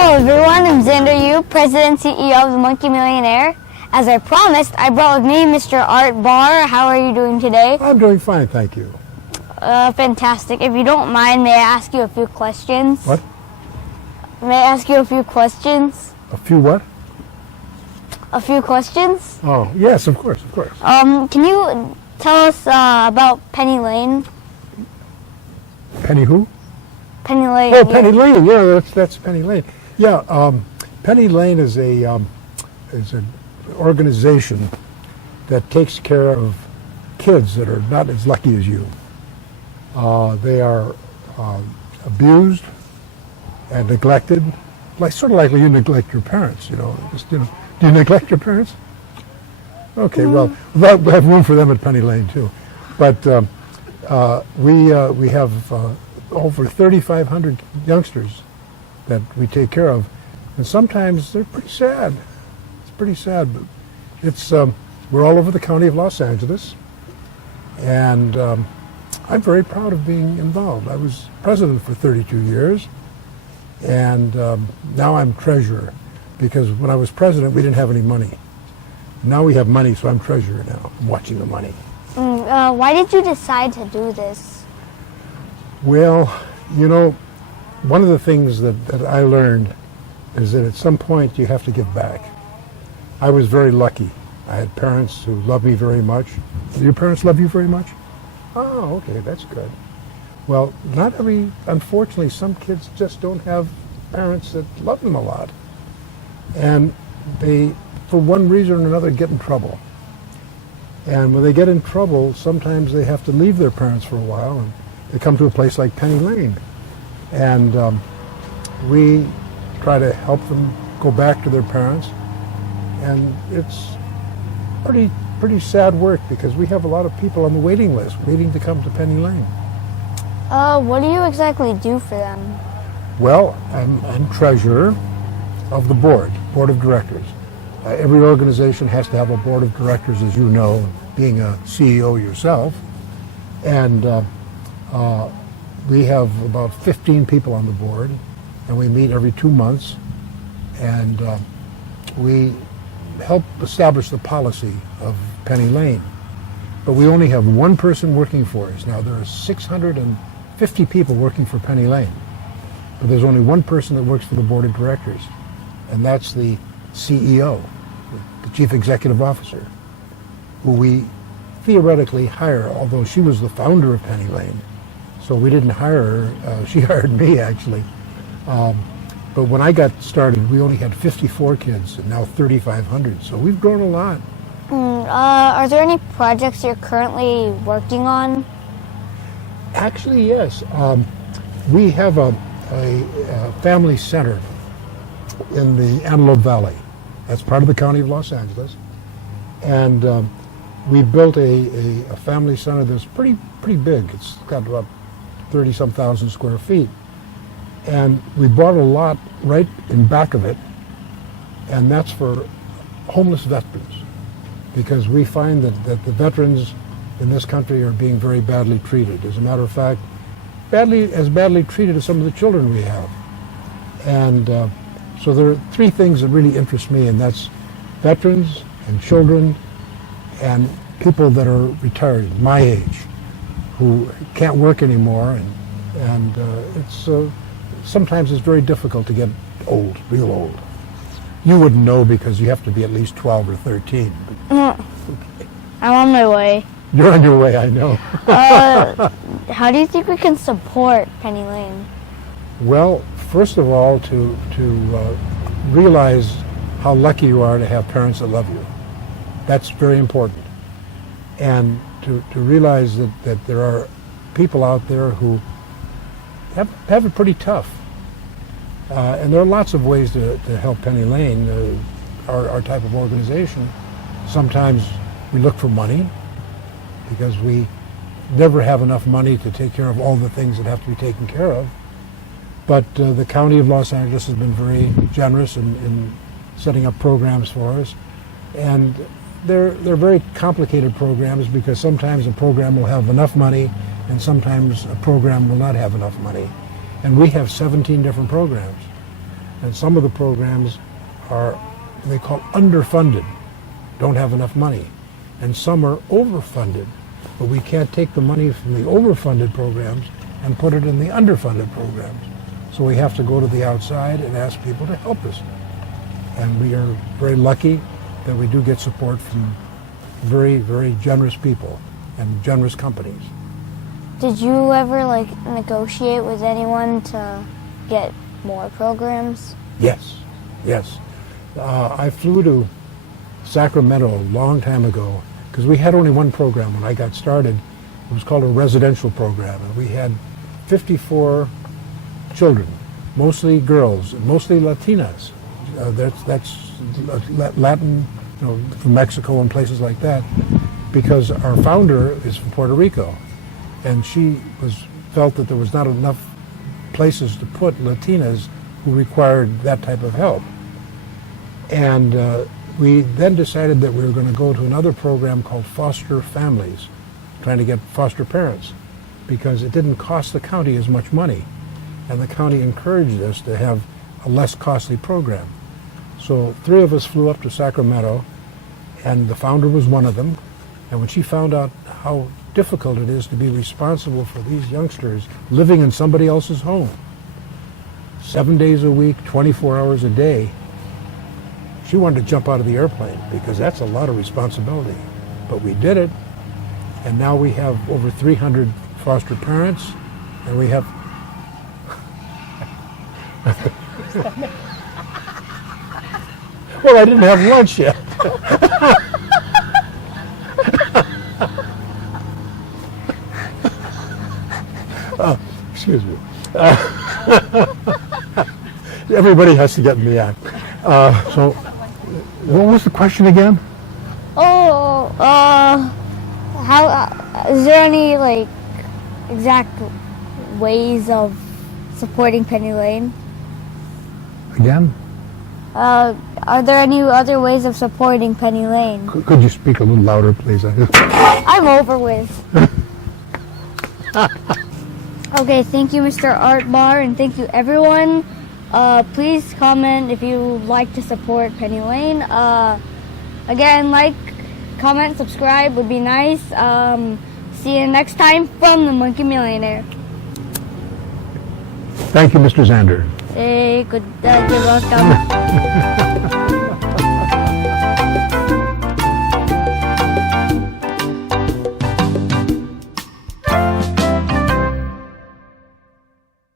Hello everyone, I'm Zander, President and CEO of the Millionaire. As I promised, I brought with me Mr. Art Barr. How are you doing today? I'm doing fine, thank you. Fantastic. If you don't mind, may I ask you a few questions? What? May I ask you a few questions? A few what? A few questions? Oh, yes, of course, of course. Can you tell us about Penny Lane? Penny who? Penny Lane. Oh, Penny Lane. Yeah, that's Penny Lane. Yeah, Penny Lane is an organization that takes care of kids that are not as lucky as you. They are abused and neglected, sort of like when you neglect your parents. Do you neglect your parents? Okay, well, we have room for them at Penny Lane too, but we have over 3,500 youngsters that we take care of, and sometimes they're pretty sad. It's pretty sad, but it's we're all over the county of Los Angeles, and I'm very proud of being involved. I was president for 32 years, and now I'm treasurer, because when I was president we didn't have any money. Now we have money, so I'm treasurer now. I'm watching the money. Why did you decide to do this? Well, one of the things that I learned is that at some point you have to give back. I was very lucky. I had parents who loved me very much. Do your parents love you very much? Oh, okay, that's good. Well, unfortunately, some kids just don't have parents that love them a lot. And they, for one reason or another, get in trouble. And when they get in trouble, sometimes they have to leave their parents for a while, and they come to a place like Penny Lane. And we try to help them go back to their parents. And it's pretty sad work, because we have a lot of people on the waiting list waiting to come to Penny Lane. What do you exactly do for them? Well, I'm treasurer of the board of directors. Every organization has to have a board of directors, as you know, being a CEO yourself. And we have about 15 people on the board, and we meet every 2 months, and we help establish the policy of Penny Lane. But we only have one person working for us. Now, there are 650 people working for Penny Lane, but there's only one person that works for the board of directors, and that's the CEO, the chief executive officer, who we theoretically hire, although she was the founder of Penny Lane. So we didn't hire her, she hired me actually. But when I got started, we only had 54 kids, and now 3,500, so we've grown a lot. Are there any projects you're currently working on? Actually, yes. We have a family center in the Antelope Valley. That's part of the county of Los Angeles. And we built a family center that's pretty big. It's got about 30-some thousand square feet. And we bought a lot right in back of it, and that's for homeless veterans, because we find that the veterans in this country are being very badly treated. As a matter of fact, as badly treated as some of the children we have. And so there are three things that really interest me, and that's veterans and children and people that are retired, my age, who can't work anymore, and sometimes it's very difficult to get old, real old. You wouldn't know because you have to be at least 12 or 13. I'm on my way. You're on your way, I know. How do you think we can support Penny Lane? Well, first of all, to realize how lucky you are to have parents that love you. That's very important. And to realize that there are people out there who have it pretty tough. And there are lots of ways to help Penny Lane, our type of organization. Sometimes we look for money, because we never have enough money to take care of all the things that have to be taken care of. But the County of Los Angeles has been very generous in setting up programs for us. And they're very complicated programs, because sometimes a program will have enough money and sometimes a program will not have enough money. And we have 17 different programs. And some of the programs are, they call underfunded, don't have enough money. And some are overfunded, but we can't take the money from the overfunded programs and put it in the underfunded programs. So we have to go to the outside and ask people to help us. And we are very lucky that we do get support from very, very generous people and generous companies. Did you ever like negotiate with anyone to get more programs? Yes, yes. I flew to Sacramento a long time ago because we had only one program when I got started. It was called a residential program, and we had 54 children, mostly girls, mostly Latinas. That's Latin, from Mexico and places like that, because our founder is from Puerto Rico, and she felt that there was not enough places to put Latinas who required that type of help. And we then decided that we were going to go to another program called foster families, trying to get foster parents, because it didn't cost the county as much money, and the county encouraged us to have a less costly program. So 3 of us flew up to Sacramento, and the founder was one of them. And when she found out how difficult it is to be responsible for these youngsters living in somebody else's home, 7 days a week, 24 hours a day, she wanted to jump out of the airplane because that's a lot of responsibility. But we did it, and now we have over 300 foster parents, and we have... Well, I didn't have lunch yet. Excuse me. Everybody has to get in the act. So, what was the question again? Oh, how is there any like exact ways of supporting Penny Lane? Again? Are there any other ways of supporting Penny Lane? Could you speak a little louder, please? I'm over with. Okay, thank you, Mr. Art Barr, and thank you, everyone. Please comment if you would like to support Penny Lane. Again, like, comment, subscribe would be nice. See you next time from the Monkey Millionaire. Thank you, Mr. Zander. Hey, you're welcome.